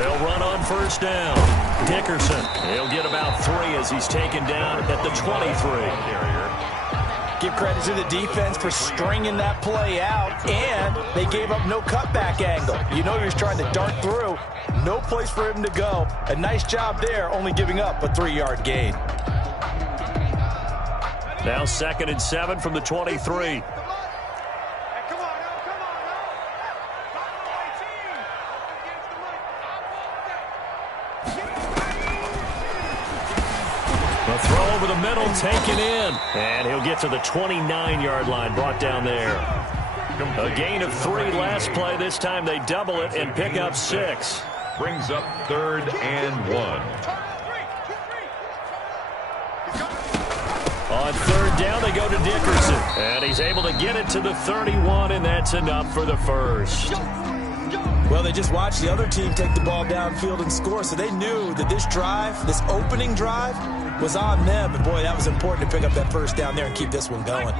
They'll run on first down. Dickerson, he'll get about 3 as he's taken down at the 23. Give credit to the defense for stringing that play out, and they gave up no cutback angle. You know he was trying to dart through. No place for him to go. A nice job there, only giving up a 3-yard gain. Now 2nd and 7 from the 23. The throw over the middle, taken in. And he'll get to the 29-yard line, brought down there. A gain of 3 last play. This time they double it and pick up 6. Brings up 3rd and 1. On 3rd down, they go to Dickerson. And he's able to get it to the 31, and that's enough for the first. Well, they just watched the other team take the ball downfield and score, so they knew that this drive, this opening drive, was on them. And, boy, that was important to pick up that first down there and keep this one going.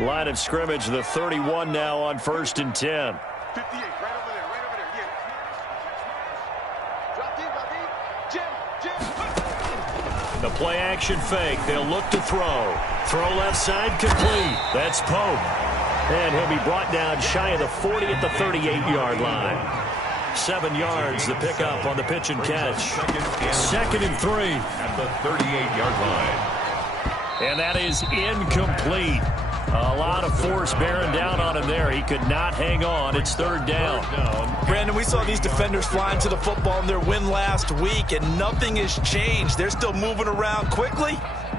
Line of scrimmage, the 31 now on 1st and 10. 58, right over there, yeah. Drop deep, Jim. The play action fake. They'll look to throw. Throw left side complete. That's Pope. And he'll be brought down shy of the 40 at the 38-yard line. 7 yards, the pickup on the pitch and catch. 2nd and 3. At the 38-yard line. And that is incomplete. A lot of force bearing down on him there. He could not hang on. It's 3rd down. Brandon, we saw these defenders flying to the football in their win last week, and nothing has changed. They're still moving around quickly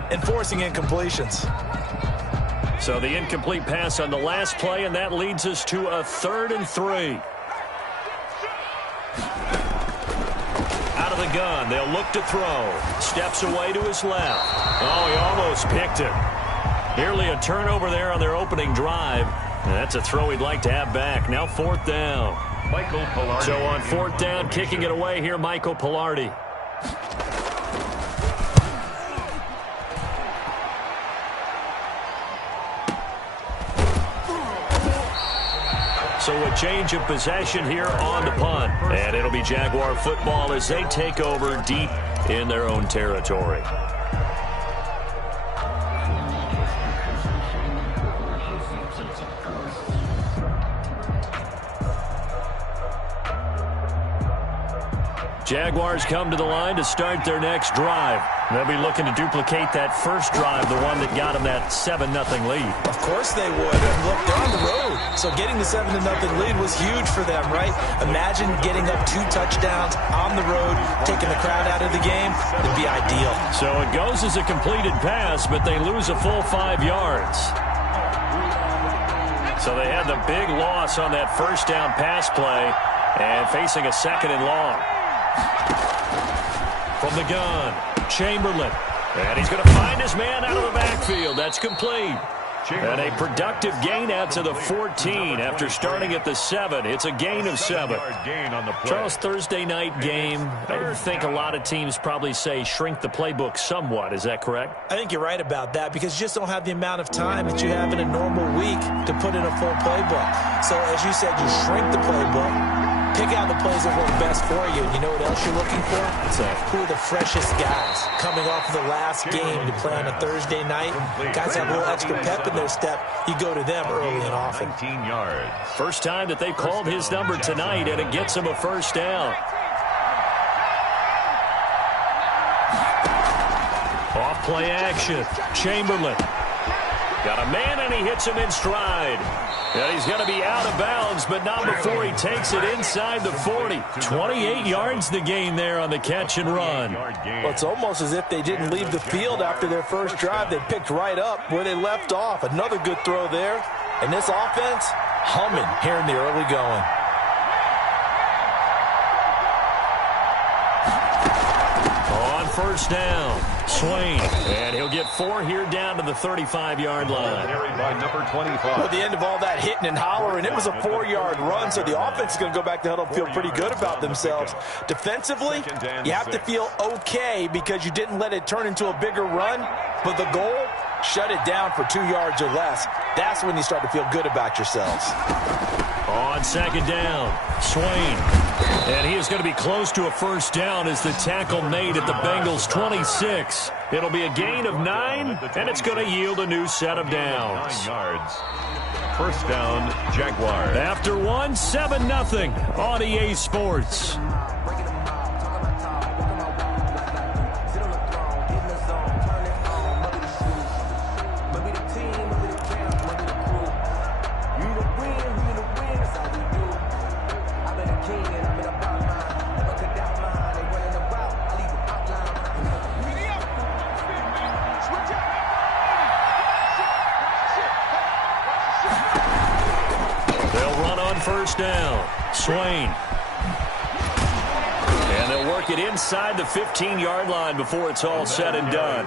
and forcing incompletions. So the incomplete pass on the last play, and that leads us to a 3rd and 3. Out of the gun, they'll look to throw. Steps away to his left. Oh, he almost picked it. Nearly a turnover there on their opening drive. And that's a throw he'd like to have back. Now 4th down. Michael Pilardi. So on 4th down, kicking it away here, Michael Pilardi. So a change of possession here on the punt. And it'll be Jaguar football as they take over deep in their own territory. Jaguars come to the line to start their next drive. They'll be looking to duplicate that first drive, the one that got them that 7-0 lead. Of course they would. And look, they're on the road. So getting the 7-0 lead was huge for them, right? Imagine getting up 2 touchdowns on the road, taking the crowd out of the game. It'd be ideal. So it goes as a completed pass, but they lose a full 5 yards. So they had the big loss on that first down pass play and facing a 2nd and long. From the gun, Chamberlain. And he's going to find his man out of the backfield. That's complete. And a productive gain out to the 14 after starting at the 7. It's a gain of 7. Charles, Thursday night game, I think a lot of teams probably say shrink the playbook somewhat. Is that correct? I think you're right about that because you just don't have the amount of time that you have in a normal week to put in a full playbook. So as you said, you shrink the playbook. Pick out the plays that work best for you. And you know what else you're looking for? What's that? Who are the freshest guys coming off of the last game to play on a Thursday night? Guys have a little extra pep in their step. You go to them early and often. 19 yards. First time that they've called his number tonight, and it gets him a first down. Off play action. Chamberlain. Got a man, and he hits him in stride. And he's going to be out of bounds, but not before he takes it inside the 40. 28 yards the gain there on the catch and run. Well, it's almost as if they didn't leave the field after their first drive. They picked right up where they left off. Another good throw there. And this offense, humming here in the early going. On first down, Swain. And he'll get 4 here down to the 35-yard line. By number 25. At the end of all that hitting and hollering, it was a 4-yard run, so the offense is going to go back to huddle and feel pretty good about themselves. Defensively, you have to feel okay because you didn't let it turn into a bigger run, but the goal, shut it down for 2 yards or less. That's when you start to feel good about yourselves. On second down, Swain. And he is going to be close to a first down as the tackle made at the Bengals' 26. It'll be a gain of 9, and it's going to yield a new set of downs. 9 yards. First down, Jaguars. After one, 7-0 on EA Sports. First down, Swain. And they'll work it inside the 15-yard line before it's all said and done.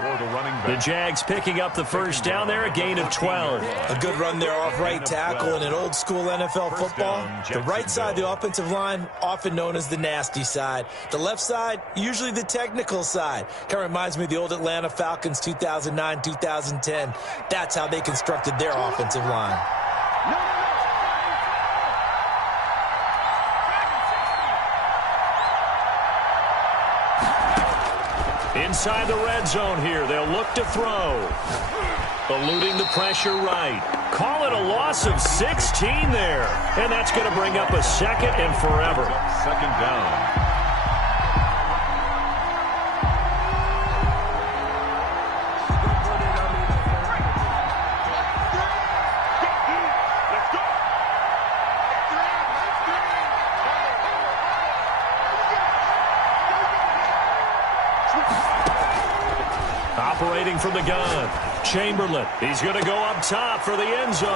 The Jags picking up the first down there, a gain of 12. A good run there off right tackle in an old-school NFL football. The right side, the offensive line, often known as the nasty side. The left side, usually the technical side. Kind of reminds me of the old Atlanta Falcons 2009, 2010. That's how they constructed their offensive line. Inside the red zone here, they'll look to throw. Eluding the pressure right. Call it a loss of 16 there. And that's going to bring up a second and forever. Second down. Operating from the gun, Chamberlain. He's going to go up top for the end zone.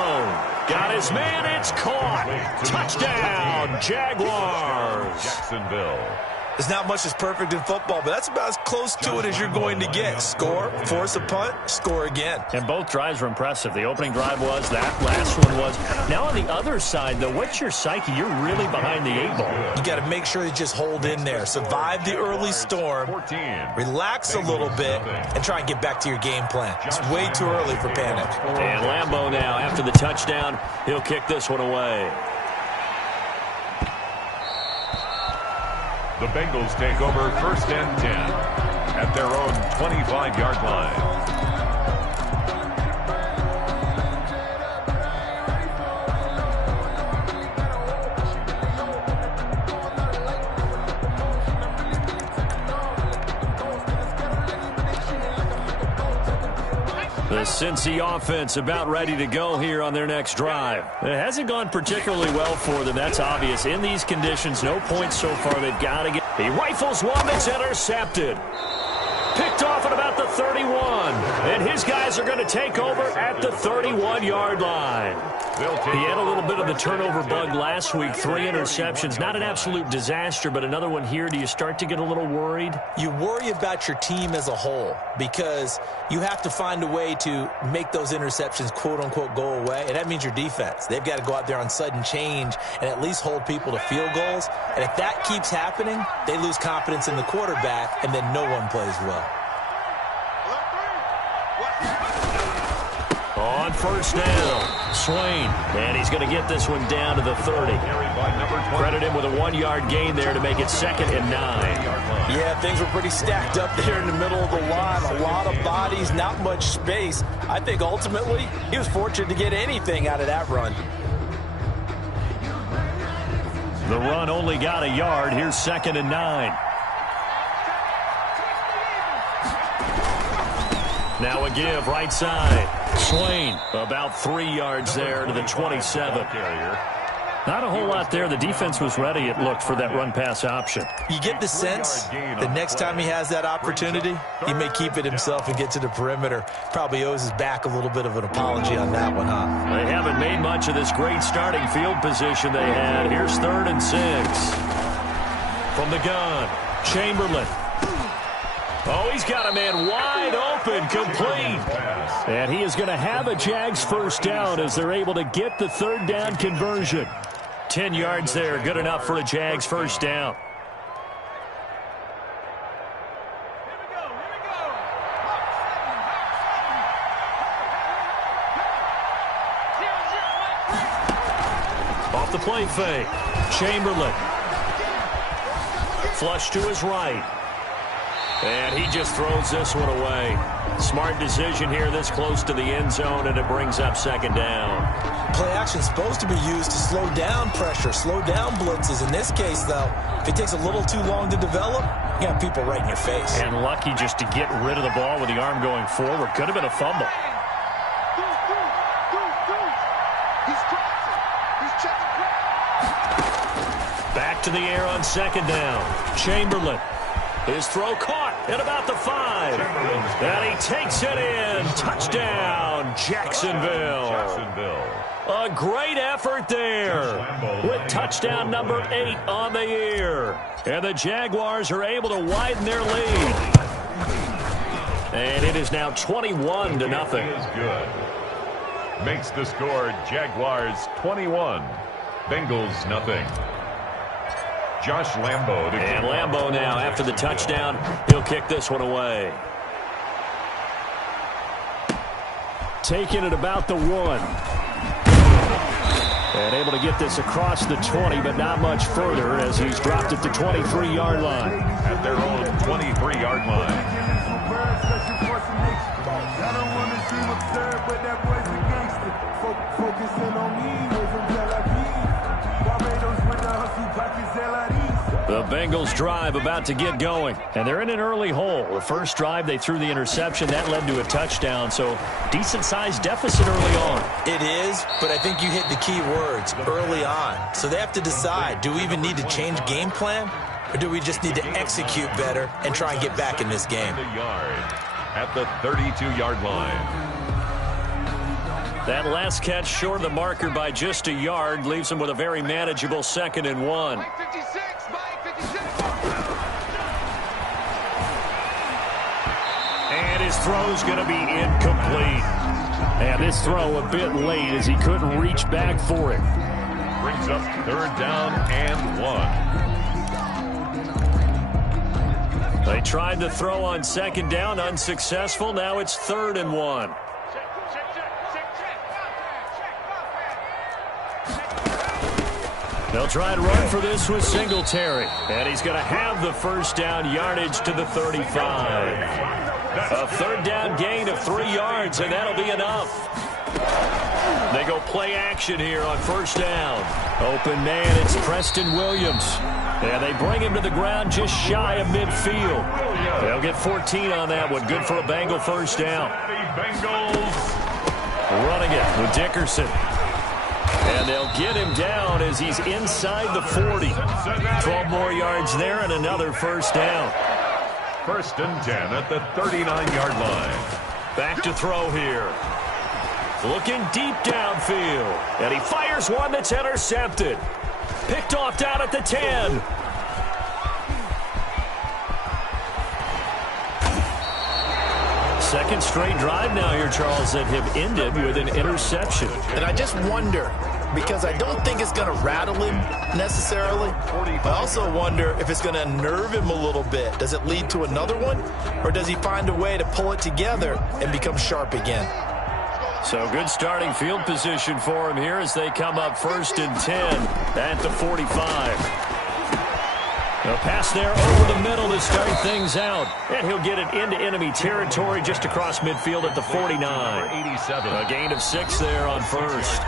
Got his man, it's caught. Touchdown, Jaguars. Jacksonville. There's not much that's perfect in football, but that's about as close to it as you're going to get. Score, force a punt, score again. And both drives were impressive. The opening drive was, that last one was. Now on the other side, though, what's your psyche? You're really behind the 8 ball. You got to make sure you just hold in there. Survive the early storm, relax a little bit, and try and get back to your game plan. It's way too early for panic. And Lambeau now, after the touchdown, he'll kick this one away. The Bengals take over first and 10 at their own 25-yard line. The Cincy offense about ready to go here on their next drive. It hasn't gone particularly well for them. That's obvious. In these conditions, no points so far. They've got to get. He rifles one that's intercepted. Picked off at about the 31. And his guys are going to take over at the 31-yard line. He had a little bit of the turnover bug last week. 3 interceptions. Not an absolute disaster, but another one here. Do you start to get a little worried? You worry about your team as a whole because you have to find a way to make those interceptions, quote-unquote, go away. And that means your defense. They've got to go out there on sudden change and at least hold people to field goals. And if that keeps happening, they lose confidence in the quarterback, and then no one plays well. On first down, Swain. And he's going to get this one down to the 30. Credit him with a 1-yard gain there to make it 2nd and 9. Yeah, things were pretty stacked up there in the middle of the line. A lot of bodies, not much space. I think ultimately he was fortunate to get anything out of that run. The run only got a yard. Here's 2nd and 9. Now a give, right side. Swain, about 3 yards there to the 27. Not a whole lot there. The defense was ready, it looked, for that run-pass option. You get the sense the next time he has that opportunity, he may keep it himself and get to the perimeter. Probably owes his back a little bit of an apology on that one, huh? They haven't made much of this great starting field position they had. Here's 3rd and 6. From the gun, Chamberlain. Oh, he's got a man wide open, complete. And he is going to have a Jags first down as they're able to get the 3rd down conversion. 10 yards there, good enough for a Jags first down. Off the play fake, Chamberlain. Flush to his right. And he just throws this one away. Smart decision here this close to the end zone, and it brings up second down. Play action is supposed to be used to slow down pressure, slow down blitzes. In this case, though, if it takes a little too long to develop, you got people right in your face. And lucky just to get rid of the ball with the arm going forward. Could have been a fumble. Back to the air on second down. Chamberlain. His throw caught at about the 5. And he takes it in. Touchdown, Jacksonville. A great effort there with touchdown number 8 on the year. And the Jaguars are able to widen their lead. And it is now 21-0. Is good. Makes the score Jaguars 21, Bengals nothing. Josh Lambo. And Lambo now, after the touchdown, he'll kick this one away. Taking it about the 1. And able to get this across the 20, but not much further as he's dropped at the 23-yard line. At their own 23-yard line. The Bengals drive about to get going, and they're in an early hole. The first drive, they threw the interception. That led to a touchdown, so decent-sized deficit early on. It is, but I think you hit the key words, early on. So they have to decide, do we even need to change game plan, or do we just need to execute better and try and get back in this game? At the 32-yard line. That last catch short of the marker by just a yard leaves him with a very manageable 2nd and 1. Mike 56, Mike 56. And his throw's going to be incomplete. And this throw a bit late as he couldn't reach back for it. Brings up 3rd down and 1. They tried to throw on 2nd down, unsuccessful. Now it's 3rd and 1. They'll try and run for this with Singletary. And he's going to have the first down, yardage to the 35. A 3rd down gain of 3 yards, and that'll be enough. They go play action here on 1st down. Open man, it's Preston Williams. And they bring him to the ground just shy of midfield. They'll get 14 on that one. Good for a Bengal 1st down. Running it with Dickerson. And they'll get him down as he's inside the 40. 12 more yards there and another 1st down. 1st and 10 at the 39-yard line. Back to throw here. Looking deep downfield. And he fires one that's intercepted. Picked off down at the 10. Second straight drive now here, Charles, that have ended with an interception. And I just wonder, because I don't think it's going to rattle him necessarily. I also wonder if it's going to nerve him a little bit. Does it lead to another one? Or does he find a way to pull it together and become sharp again? So good starting field position for him here as they come up 1st and 10 at the 45. A pass there over the middle to start things out. And he'll get it into enemy territory just across midfield at the 49. A gain of 6 there on 1st.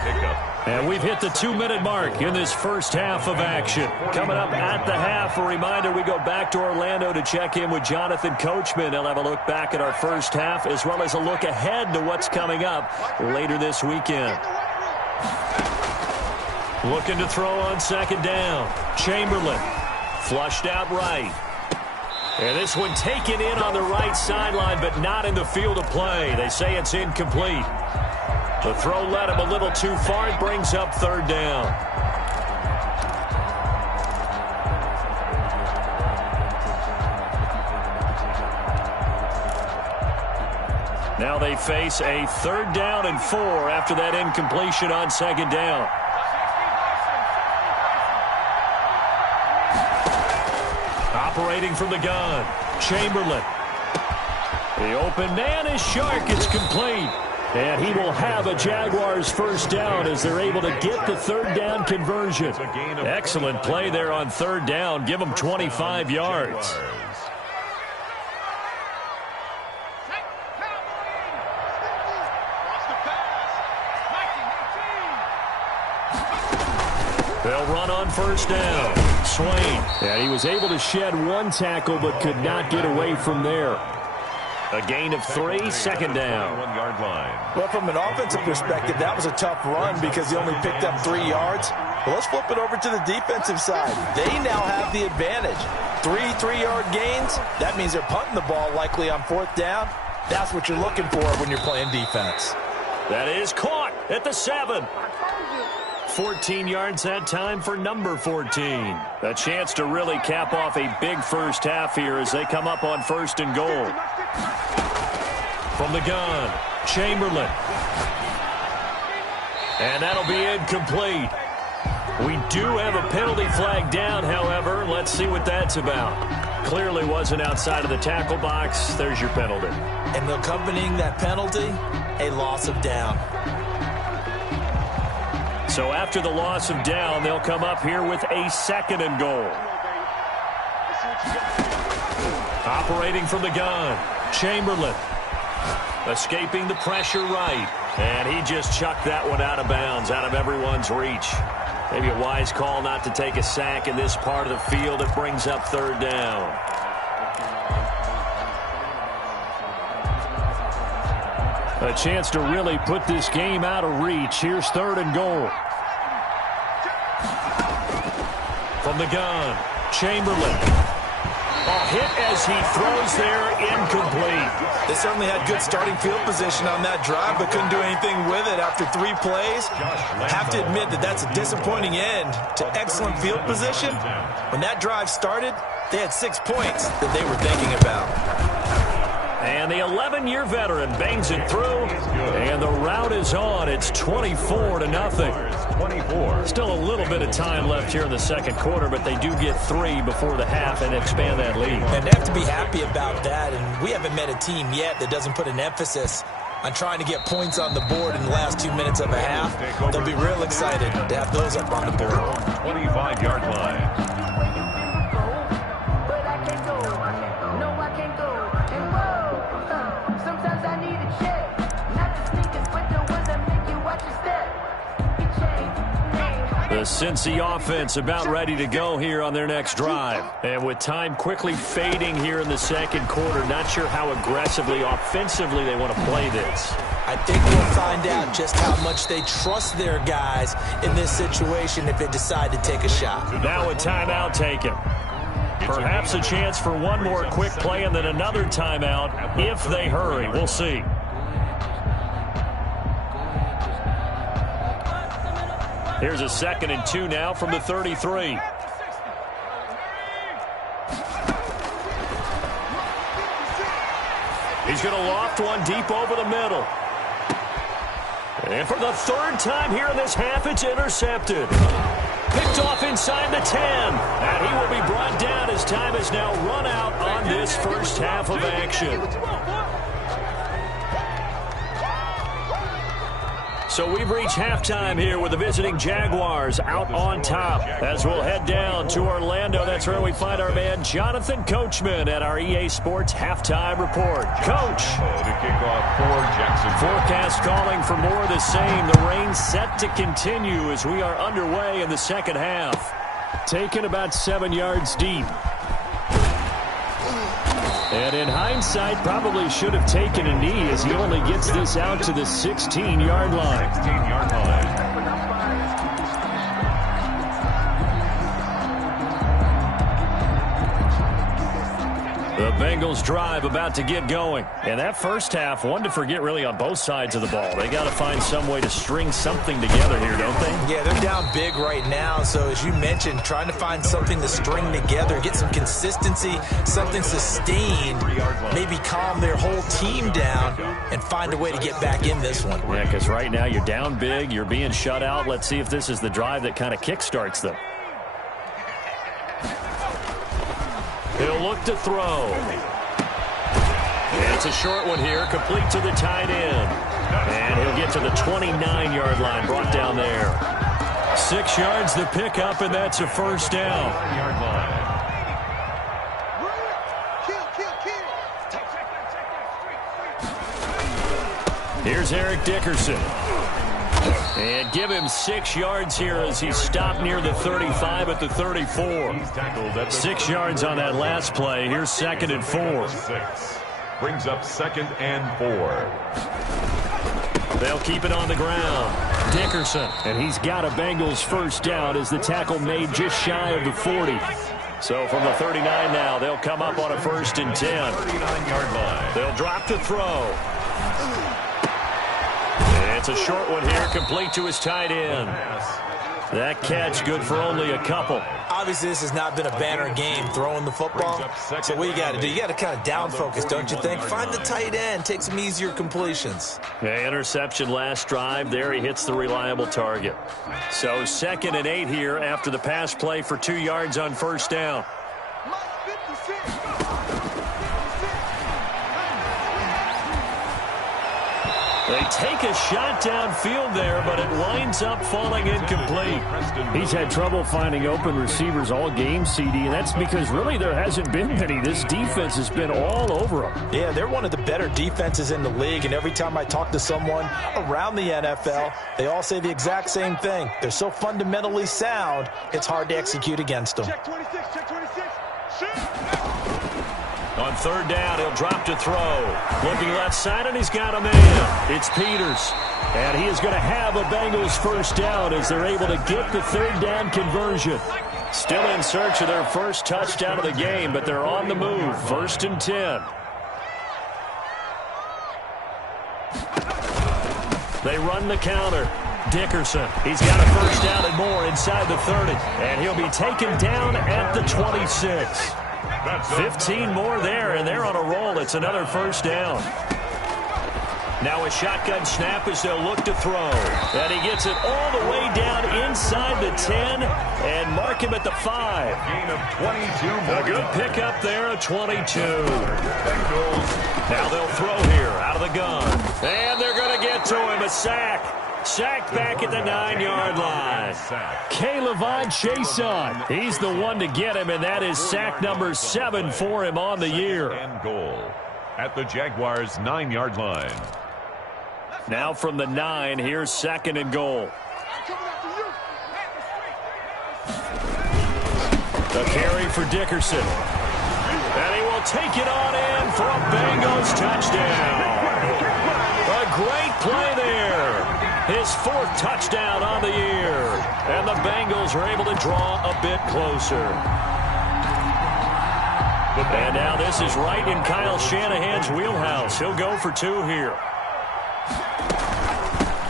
And we've hit the 2-minute mark in this first half of action. Coming up at the half, a reminder, we go back to Orlando to check in with Jonathan Coachman. He'll have a look back at our first half as well as a look ahead to what's coming up later this weekend. Looking to throw on 2nd down. Chamberlain. Flushed out right. And this one taken in on the right sideline, but not in the field of play. They say it's incomplete. The throw led him a little too far. It brings up 3rd down. Now they face a 3rd down and 4 after that incompletion on 2nd down. Operating from the gun, Chamberlain. The open man is Shark. It's complete. And he will have a Jaguars first down as they're able to get the third down conversion. Excellent play there on third down. Give them 25 yards. They'll run on first down. Swain. And he was able to shed one tackle but could not get away from there. A gain of 3, second down. 1 yard line. Well, from an offensive perspective, that was a tough run because he only picked up 3 yards. Well, let's flip it over to the defensive side. They now have the advantage. 3 3-yard gains. That means they're punting the ball likely on fourth down. That's what you're looking for when you're playing defense. That is caught at the 7. 14 yards that time for number 14. A chance to really cap off a big first half here as they come up on first and goal. From the gun, Chamberlain. And that'll be incomplete. We do have a penalty flag down, however. Let's see what that's about. Clearly wasn't outside of the tackle box. There's your penalty. And accompanying that penalty, a loss of down. So after the loss of down, they'll come up here with a second and goal. Operating from the gun, Chamberlain. Escaping the pressure right. And he just chucked that one out of bounds, out of everyone's reach. Maybe a wise call not to take a sack in this part of the field. It brings up third down. A chance to really put this game out of reach. Here's third and goal. From the gun, Chamberlain. A hit as he throws there, incomplete. They certainly had good starting field position on that drive, but couldn't do anything with it after 3 plays. Have to admit that that's a disappointing end to excellent field position. When that drive started, they had 6 points that they were thinking about. And the 11-year veteran bangs it through, and the route is on. It's 24-0. 24. Still a little bit of time left here in the second quarter, but they do get 3 before the half and expand that lead. And they have to be happy about that, and we haven't met a team yet that doesn't put an emphasis on trying to get points on the board in the last 2 minutes of a half. They'll be real excited to have those up on the board. 25-yard line. The Cincy offense about ready to go here on their next drive. And with time quickly fading here in the second quarter, not sure how aggressively, offensively they want to play this. I think we'll find out just how much they trust their guys in this situation if they decide to take a shot. Now a timeout taken. Perhaps a chance for one more quick play and then another timeout if they hurry. We'll see. Here's a 2nd and 2 now from the 33. He's going to loft one deep over the middle. And for the 3rd time here in this half, it's intercepted. Picked off inside the 10. And he will be brought down as time has now run out on this first half of action. So we've reached halftime here with the visiting Jaguars out on top. As we'll head down to Orlando, that's where we find our man Jonathan Coachman at our EA Sports Halftime Report. Coach. To kick off for Jacksonville. Forecast calling for more of the same. The rain set to continue as we are underway in the second half. Taken about 7 yards deep. And in hindsight, probably should have taken a knee as he only gets this out to the 16-yard line. 16-yard line. The Bengals drive about to get going. And that first half, one to forget really on both sides of the ball. They got to find some way to string something together here, don't they? Yeah, they're down big right now. So as you mentioned, trying to find something to string together, get some consistency, something sustained, maybe calm their whole team down and find a way to get back in this one. Yeah, because right now you're down big, you're being shut out. Let's see if this is the drive that kind of kickstarts them. He'll look to throw. And it's a short one here, complete to the tight end. And he'll get to the 29-yard line, brought down there. 6 yards the pickup, and that's a first down. Yard line. Here's Eric Dickerson. And give him 6 yards here as he stopped near the 35 at the 34. 6 yards on that last play. Here's 2nd and 4. 6. Brings up 2nd and 4. They'll keep it on the ground. Dickerson, and he's got a Bengals first down as the tackle made just shy of the 40. So from the 39 now, they'll come up on a 1st and 10. 39-yard line. They'll drop to throw. It's a short one here, complete to his tight end. That catch good for only a couple. Obviously, this has not been a banner game throwing the football. So what you got to do, you got to kind of down focus, don't you think? Find the tight end, take some easier completions. Yeah, interception last drive. There he hits the reliable target. So 2nd and 8 here after the pass play for 2 yards on first down. They take a shot downfield there, but it winds up falling incomplete. He's had trouble finding open receivers all game, CD, and that's because really there hasn't been many. This defense has been all over them. Yeah, they're one of the better defenses in the league, and every time I talk to someone around the NFL, they all say the exact same thing. They're so fundamentally sound, it's hard to execute against them. Check 26, check 26. Shoot. On 3rd down, he'll drop to throw. Looking left side, and he's got a man. It's Peters. And he is going to have a Bengals first down as they're able to get the 3rd down conversion. Still in search of their first touchdown of the game, but they're on the move. 1st and 10. They run the counter. Dickerson, he's got a first down and more inside the 30. And he'll be taken down at the 26. 15 more there, and they're on a roll. It's another first down. Now a shotgun snap as they'll look to throw. And he gets it all the way down inside the 10 and mark him at the 5. Gain of 22 more. A good pickup there, a 22. Now they'll throw here out of the gun. And they're going to get to him, a sack. Sacked back at the 9-yard line. JAYCya260's. He's the one to get him, and that is sack number 7 for him on the year. And goal at the Jaguars' 9-yard line. Now from the 9, here's 2nd and goal. The carry for Dickerson. And he will take it on in for a Bengals touchdown. A great play there. His 4th touchdown on the year. And the Bengals are able to draw a bit closer. And now this is right in Kyle Shanahan's wheelhouse. He'll go for 2 here.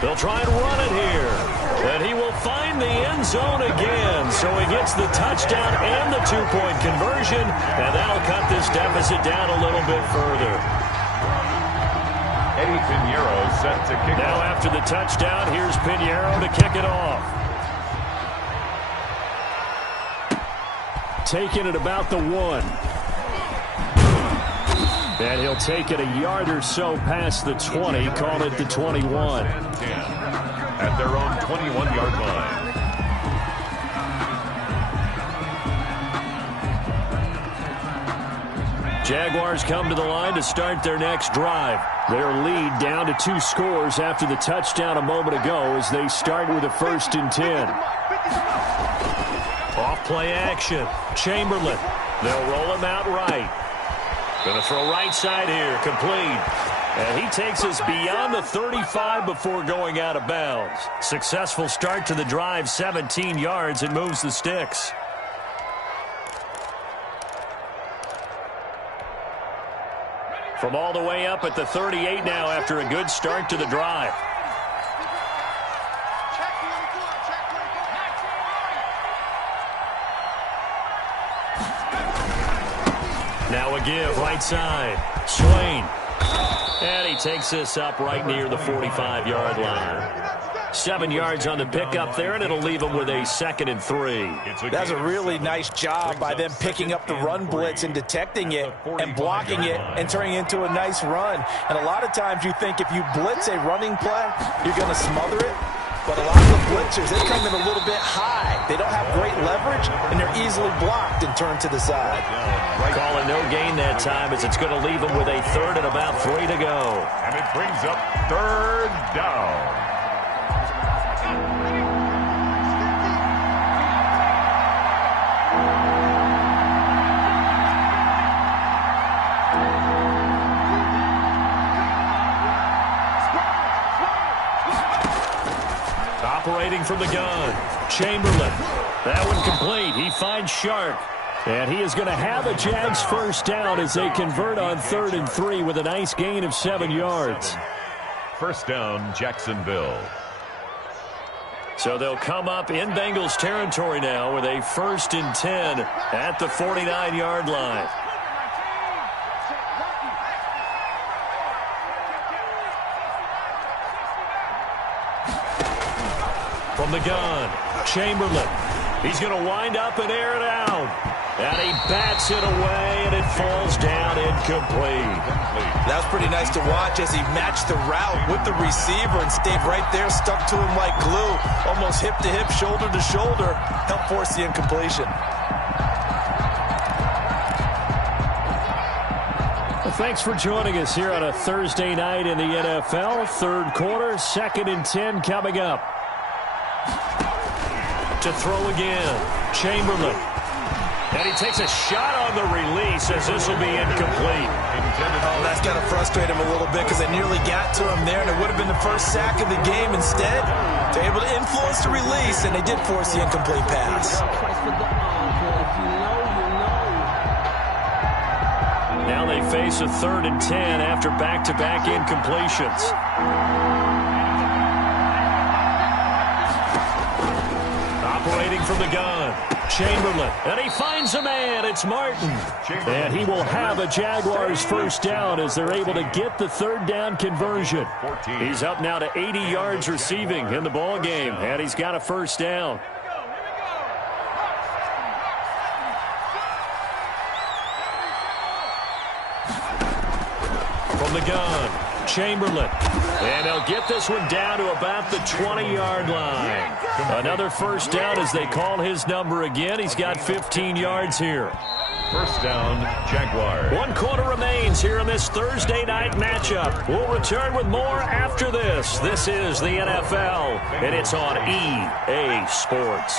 They'll try and run it here. And he will find the end zone again. So he gets the touchdown and the 2-point conversion. And that'll cut this deficit down a little bit further. Eddie Pinheiro set to kick Now off. after the touchdown, here's Pinheiro to kick it off. Taking it about the 1. And he'll take it a yard or so past the 20, call it the 21. 10 at their own 21-yard line. Jaguars come to the line to start their next drive. Their lead down to 2 scores after the touchdown a moment ago as they start with a 1st and 10. Off play action. Chamberlain. They'll roll him out right. Going to throw right side here. Complete. And he takes us beyond the 35 before going out of bounds. Successful start to the drive, 17 yards, and moves the sticks. From all the way up at the 38 now after a good start to the drive. Now a give, right side. Swain. And he takes this up right near the 45-yard line. 7 yards on the pickup there, and it'll leave them with a 2nd and 3. That's a really nice job by them picking up the run blitz and detecting it and blocking it and turning it into a nice run. And a lot of times you think if you blitz a running play, you're going to smother it. But a lot of the blitzers, they come in a little bit high. They don't have great leverage, and they're easily blocked and turned to the side. Calling no gain that time as it's going to leave them with a 3rd and about 3 to go. And it brings up 3rd down. Operating from the gun, Chamberlain. That one complete. He finds Shark. And he is going to have a Jags 1st down as they convert on 3rd and 3 with a nice gain of 7 yards. 1st down, Jacksonville. So they'll come up in Bengals territory now with a 1st and 10 at the 49-yard line. From the gun, Chamberlain. He's going to wind up and air it out. And he bats it away, and it falls down incomplete. That was pretty nice to watch as he matched the route with the receiver and stayed right there, stuck to him like glue, almost hip to hip, shoulder to shoulder, helped force the incompletion. Well, thanks for joining us here on a Thursday night in the NFL. 3rd quarter, 2nd and 10 coming up. To throw again, Chamberlain. And he takes a shot on the release as this will be incomplete. Oh, that's got to frustrate him a little bit because they nearly got to him there, and it would have been the first sack of the game. Instead, they're able to influence the release, and they did force the incomplete pass. Now they face a 3rd and 10 after back-to-back incompletions. Operating from the gun, Chamberlain, and he finds a man. It's Martin. And he will have a Jaguars 1st down as they're able to get the 3rd down conversion. He's up now to 80 yards receiving in the ball game, and he's got a 1st down. From the gun, Chamberlain. And they'll get this one down to about the 20-yard line. Another 1st down as they call his number again. He's got 15 yards here. 1st down, Jaguars. 1 quarter remains here in this Thursday night matchup. We'll return with more after this. This is the NFL, and it's on EA Sports.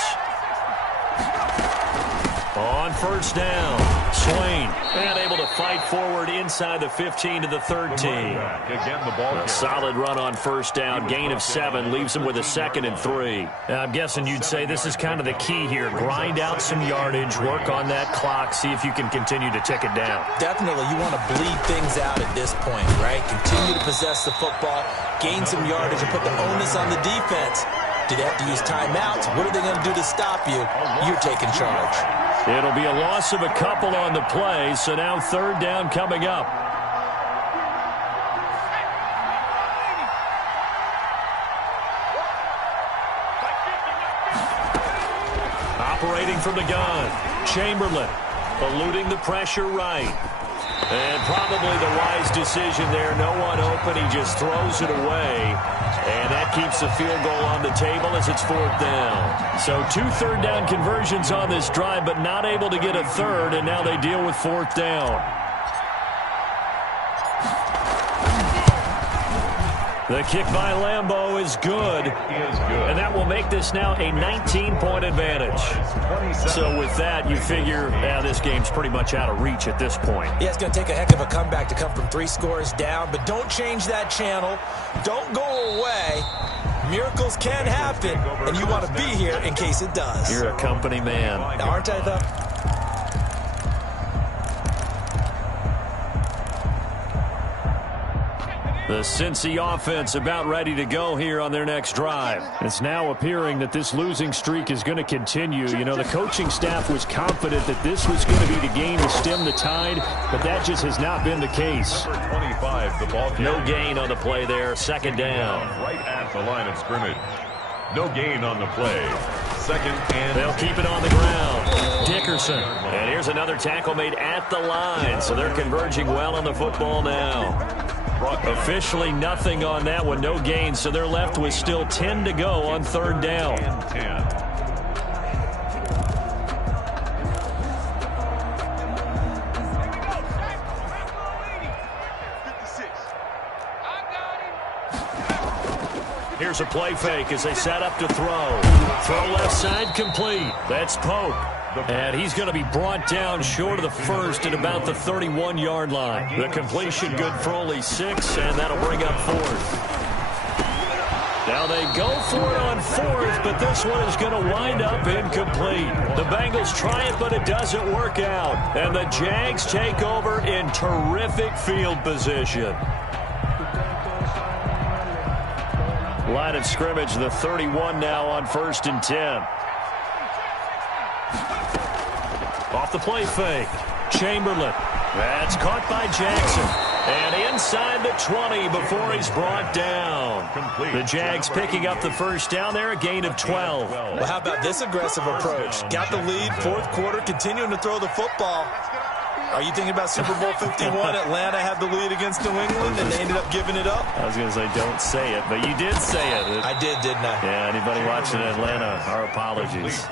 On 1st down, Swain, and able to fight forward inside the 15 to the 13. Again, the ball. A solid run on 1st down, gain of 7, leaves him with a 2nd and 3. Now, I'm guessing you'd say this is kind of the key here. Grind out some yardage, work on that clock, see if you can continue to tick it down. Definitely, you want to bleed things out at this point, right? Continue to possess the football, gain some yardage, and put the onus on the defense. Do they have to use timeouts? What are they going to do to stop you? You're taking charge. It'll be a loss of a couple on the play, so now 3rd down coming up. Operating from the gun, Chamberlain, eluding the pressure right. And probably the wise decision there. No one open. He just throws it away. And that keeps the field goal on the table as it's 4th down. So 2 3rd down conversions on this drive, but not able to get a 3rd, and now they deal with 4th down. The kick by Lambeau is good. And that will make this now a 19-point advantage. So with that, you figure, this game's pretty much out of reach at this point. Yeah, it's going to take a heck of a comeback to come from 3 scores down, but don't change that channel. Don't go away. Miracles can happen, and you want to be here in case it does. You're a company man. Now, aren't I, though? The Cincy offense about ready to go here on their next drive. It's now appearing that this losing streak is going to continue. You know, the coaching staff was confident that this was going to be the game to stem the tide, but that just has not been the case. Number 25, the ball. No gain on the play there. 2nd down. Right at the line of scrimmage. No gain on the play. Second and They'll keep it on the ground. Dickerson. And here's another tackle made at the line. So they're converging well on the football now. Officially nothing on that one. No gain. So they're left with still 10 to go on third down. 10. Here's a play fake as they set up to throw. Throw left side complete. That's Pope. And he's going to be brought down short of the first at about the 31-yard line. The completion good for only 6, and that'll bring up fourth. Now they go for it on fourth, but this one is going to wind up incomplete. The Bengals try it, but it doesn't work out. And the Jags take over in terrific field position. Line of scrimmage, the 31 now on 1st and 10. Off the play fake. Chamberlain. That's caught by Jackson. And inside the 20 before he's brought down. The Jags picking up the first down there, a gain of 12. Well, how about this aggressive approach? Got the lead, fourth quarter, continuing to throw the football. Are you thinking about Super Bowl 51? Atlanta had the lead against New England, and they ended up giving it up? I was going to say, don't say it, but you did say it. I did, didn't I? Yeah, anybody watching Atlanta, our apologies.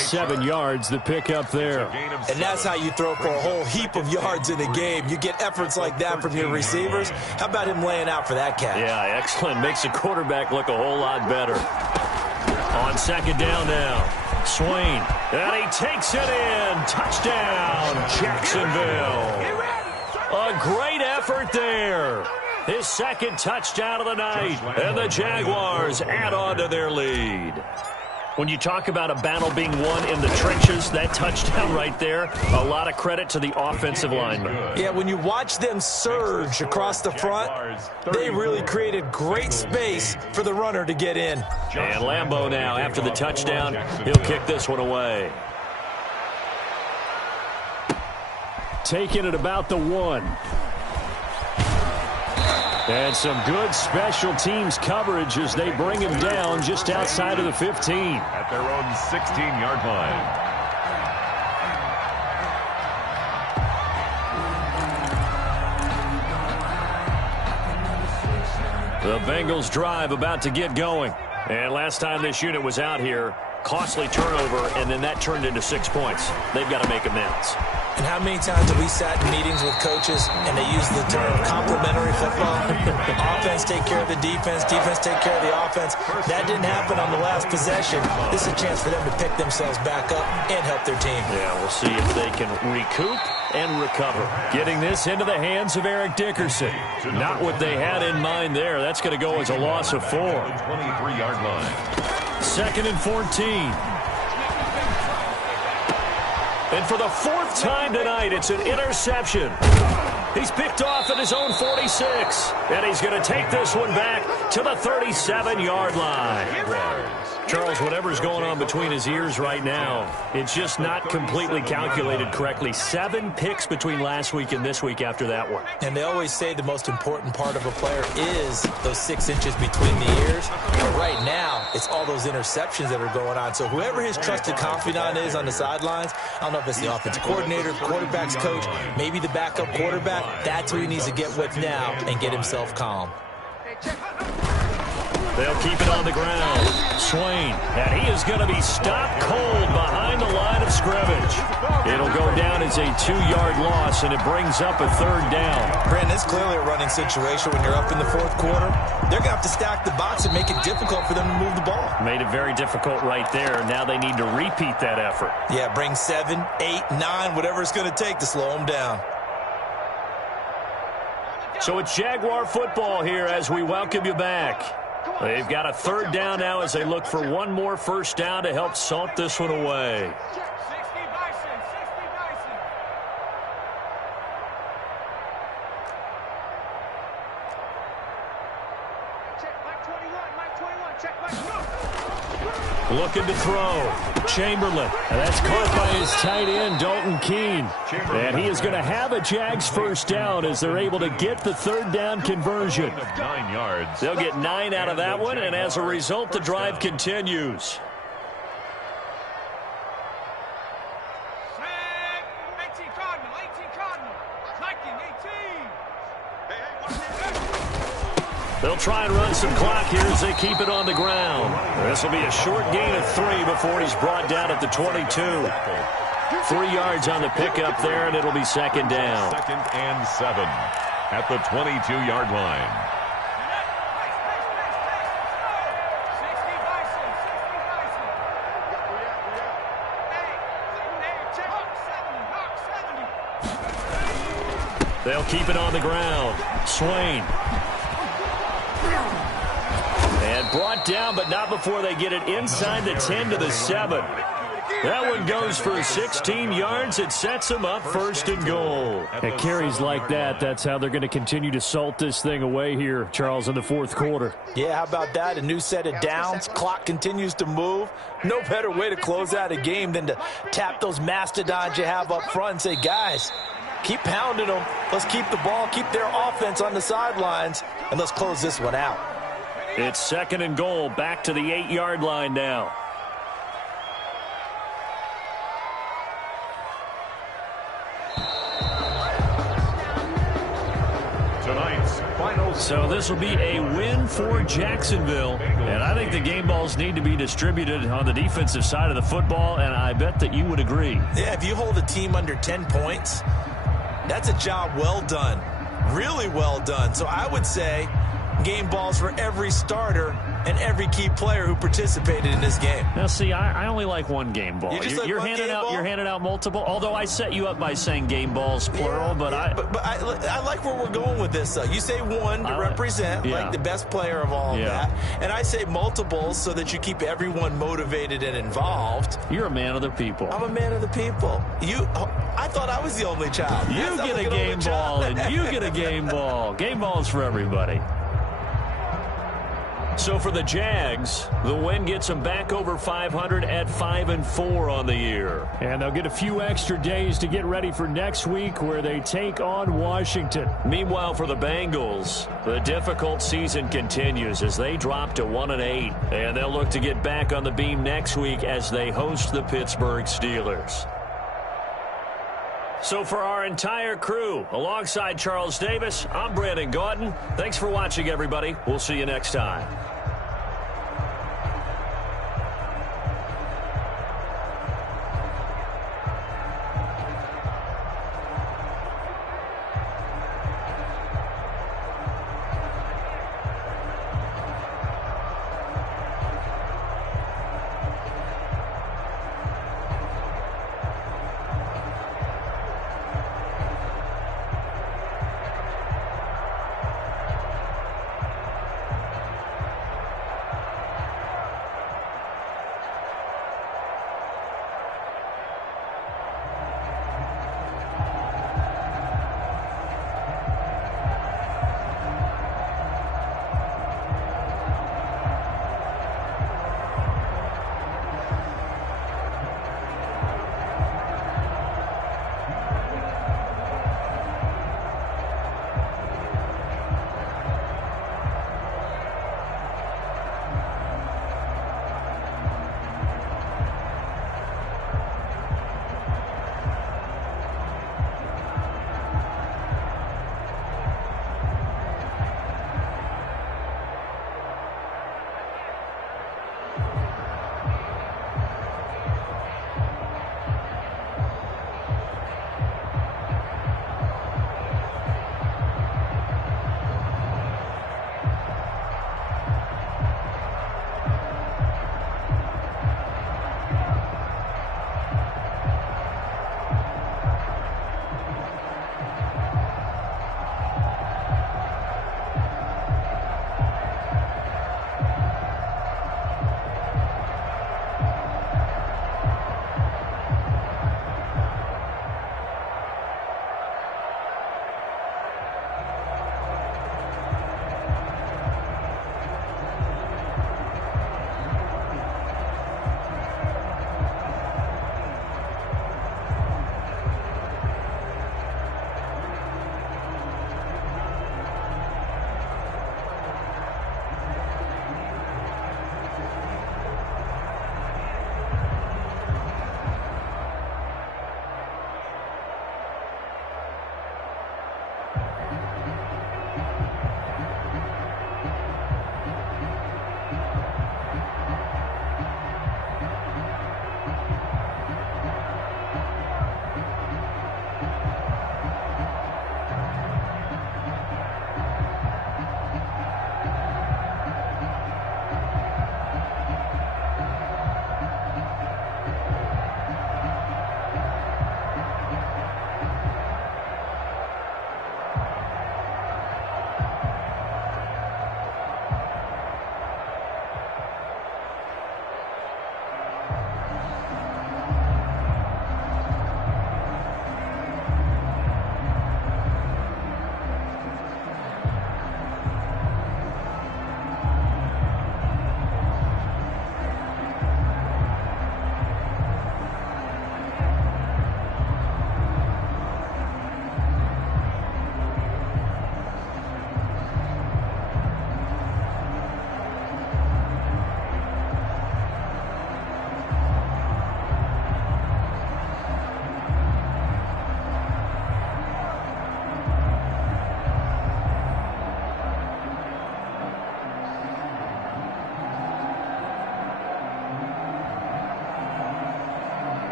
7 yards, the pick up there. And that's how you throw for a whole heap of yards in a game. You get efforts like that from your receivers. How about him laying out for that catch? Yeah, excellent. Makes the quarterback look a whole lot better. On second down now. Swain, and he takes it in. Touchdown, Jacksonville. A great effort there. His second touchdown of the night, and the Jaguars add on to their lead. When you talk about a battle being won in the trenches, that touchdown right there, a lot of credit to the offensive linemen. Yeah, when you watch them surge across the front, they really created great space for the runner to get in. And Lambeau now, after the touchdown, he'll kick this one away. Taking it about the 1. And some good special teams coverage as they bring him down just outside of the 15. At their own 16-yard line. The Bengals drive about to get going. And last time this unit was out here, costly turnover, and then that turned into 6 points. They've got to make amends. And how many times have we sat in meetings with coaches and they use the term complementary football? Offense take care of the defense, defense take care of the offense. That didn't happen on the last possession. This is a chance for them to pick themselves back up and help their team. Yeah, we'll see if they can recoup and recover. Getting this into the hands of Eric Dickerson. Not what they had in mind there. That's going to go as a loss of 4. 23-yard line. 2nd and 14. And for the 4th time tonight, it's an interception. He's picked off at his own 46. And he's going to take this one back to the 37-yard line. Charles, whatever's going on between his ears right now, it's just not completely calculated correctly. 7 picks between last week and this week after that one. And they always say the most important part of a player is those 6 inches between the ears. But right now, it's all those interceptions that are going on. So whoever his trusted confidant is on the sidelines, I don't know if it's the offensive coordinator, quarterback's coach, maybe the backup quarterback, that's who he needs to get with now and get himself calm. They'll keep it on the ground. Swain, and he is going to be stopped cold behind the line of scrimmage. It'll go down as a 2-yard loss, and it brings up a 3rd down. Brandon, it's clearly a running situation when you're up in the 4th quarter. They're going to have to stack the box and make it difficult for them to move the ball. Made it very difficult right there. Now they need to repeat that effort. Yeah, bring 7, 8, 9, whatever it's going to take to slow them down. So it's Jaguar football here as we welcome you back. They've got a 3rd down now as they look for one more first down to help salt this one away. Looking to throw. Chamberlain. And that's caught by his tight end, Dalton Keene. And he is going to have a Jags first down as they're able to get the third down conversion. 9 yards. They'll get 9 out of that one, and as a result, the drive continues. 18 Cardinal. Clicking, 18. They'll try and run some clock here as they keep it on the ground. This will be a short gain of 3 before he's brought down at the 22. 3 yards on the pickup there, and it'll be second down. 2nd and 7 at the 22-yard line. They'll keep it on the ground. Swain. And brought down, but not before they get it inside the 10 to the 7. That one goes for 16 yards. It sets them up 1st and goal. At carries like that, that's how they're going to continue to salt this thing away here, Charles, in the 4th quarter. Yeah, how about that? A new set of downs. Clock continues to move. No better way to close out a game than to tap those mastodons you have up front and say, guys, keep pounding them. Let's keep the ball, keep their offense on the sidelines, and let's close this one out. It's 2nd and goal, back to the 8-yard line now. Tonight's final. So this will be a win for Jacksonville, and I think the game balls need to be distributed on the defensive side of the football, and I bet that you would agree. Yeah, if you hold a team under 10 points, that's a job well done, really well done. So I would say game balls for every starter and every key player who participated in this game. Now, see, I only like one game ball. You're handing out multiple. Although I set you up by saying game balls plural, but I like where we're going with this. You say one to represent like the best player of all of that, and I say multiples so that you keep everyone motivated and involved. You're a man of the people. I'm a man of the people. I thought I was the only child. You get a game ball, and you get a game ball. Game balls for everybody. So for the Jags, the win gets them back over 500 at 5-4 on the year. And they'll get a few extra days to get ready for next week where they take on Washington. Meanwhile, for the Bengals, the difficult season continues as they drop to 1-8. And they'll look to get back on the beam next week as they host the Pittsburgh Steelers. So for our entire crew, alongside Charles Davis, I'm Brandon Gaudin. Thanks for watching, everybody. We'll see you next time.